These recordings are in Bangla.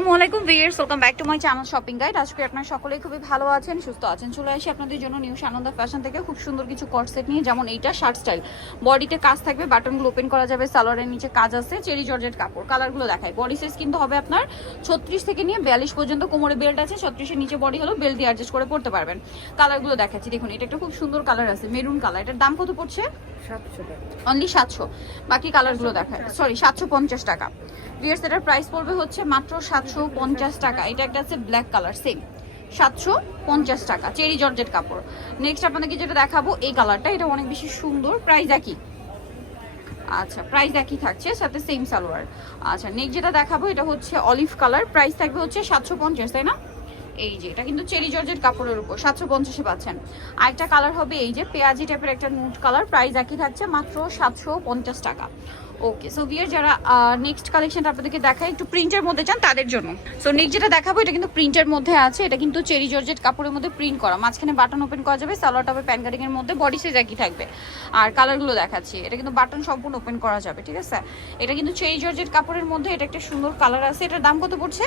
আসসালামু আলাইকুম viewers, welcome back to my channel shopping guide. আজকে আপনারা সকলেই খুবই ভালো আছেন, সুস্থ আছেন। চলে আসি আপনাদের জন্য নিউ সানন্দা ফ্যাশন থেকে খুব সুন্দর কিছু কট সেট নিয়ে। যেমন এইটা শার্ট স্টাইল, বডিতে কাজ থাকবে, বাটনগুলো ওপেন করা যাবে, সালোয়ারের নিচে কাজ আছে, চেরি জর্জেট কাপড়। কালারগুলো দেখায়। বডি সাইজ কিন্তু হবে আপনার 36 থেকে নিয়ে 42 পর্যন্ত। কোমরে বেল্ট আছে, 36 এর নিচে বডি হলো, বেল্ট দিয়ে অ্যাডজাস্ট করে পড়তে পারবেন। কালারগুলো দেখাচ্ছি, দেখুন এটা একটা খুব সুন্দর কালার আছে, মেরুন কালার। এটার দাম কত পড়ছে? 700 টাকা। অনলি 700। বাকি কালারগুলো দেখায়, সরি 750 টাকা। ভিউয়ার্স, এটার প্রাইস পড়বে হচ্ছে মাত্র 750 টাকা। এটা একটা আছে ব্ল্যাক কালার, সেম 750 টাকা, চেরি জর্জেট কাপড়। নেক্সট আপনাদেরকে যেটা দেখাবো এই কালারটা, এটা অনেক বেশি সুন্দর। প্রাইস একই, আচ্ছা প্রাইস একই থাকছে, সাথে সেম সালোয়ার। আচ্ছা নেক্সট যেটা দেখাবো এটা হচ্ছে অলিভ কালার, প্রাইস থাকবে হচ্ছে 750, তাই না? এই যে এটা কিন্তু চেরি জর্জেট কাপড়ের উপর 750-এ পাচ্ছেন। আরেকটা কালার হবে এই যে পেঁয়াজি টাইপের একটা নুট কালার, প্রাইস একই থাকছে মাত্র 750 টাকা। ওকে, সো ভিয়ার যারা নেক্সট কালেকশনটা আপনাদেরকে দেখাই, একটু প্রিন্টের মধ্যে চান তাদের জন্য। সো নেক্সট যেটা দেখাবো এটা কিন্তু প্রিন্টের মধ্যে আছে। এটা কিন্তু চেরি জর্জেট কাপড়ের মধ্যে প্রিন্ট করা, মাঝখানে বাটন ওপেন করা যাবে, সালোয়ারটা হবে প্যান কাটিং এর মধ্যে, বডি সাইজ একই থাকবে। আর কালারগুলো দেখাচ্ছি, এটা কিন্তু বাটন সম্পূর্ণ ওপেন করা যাবে, ঠিক আছে? এটা কিন্তু চেরি জর্জেট কাপড়ের মধ্যে, এটা একটা সুন্দর কালার আছে। এটার দাম কত পড়ছে?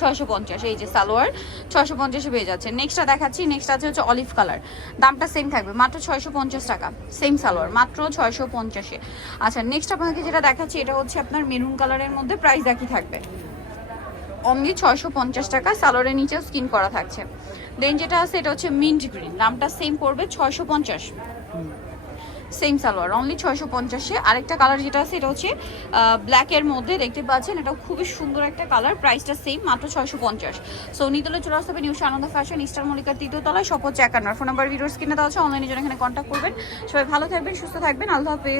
650। এই যে সালোয়ার 650-এ পেয়ে যাচ্ছে। নেক্সটটা দেখাচ্ছি, নেক্সট আছে হচ্ছে অলিভ কালার, দামটা সেম থাকবে মাত্র 650 টাকা। সেম সালোয়ার, মাত্র 650-এ। আচ্ছা নেক্সট আপনাকে যেটা দেখাচ্ছি এটা হচ্ছে আপনার মেরুন কালারের মধ্যে, প্রাইস একই থাকবে অনলি 650 টাকা। সালোয়ারের নিচেও স্কিন করা থাকছে। দেন যেটা আছে এটা হচ্ছে মিন্ট গ্রিন, দামটা সেম পড়বে 650। সেম সালোয়ার অনলি 650-এ। আরেকটা কালার যেটা আছে এটা হচ্ছে ব্ল্যাকের মধ্যে, দেখতে পাচ্ছেন এটা খুবই সুন্দর একটা কালার, প্রাইসটা সেম মাত্র 650। সো নিতলে চলে আসতে হবে নিউ সানন্দা ফ্যাশন, ইস্টার মল্লিকার 3য় তলায়, শপ হচ্ছে 51। ফোন নাম্বার ভিডিওর স্ক্রিনে দেওয়া আছে, অনলাইনে জন্য এখানে কন্ট্যাক্ট করবেন। সবাই ভালো থাকবেন, সুস্থ থাকবেন, আল্লাহ হাফেজ।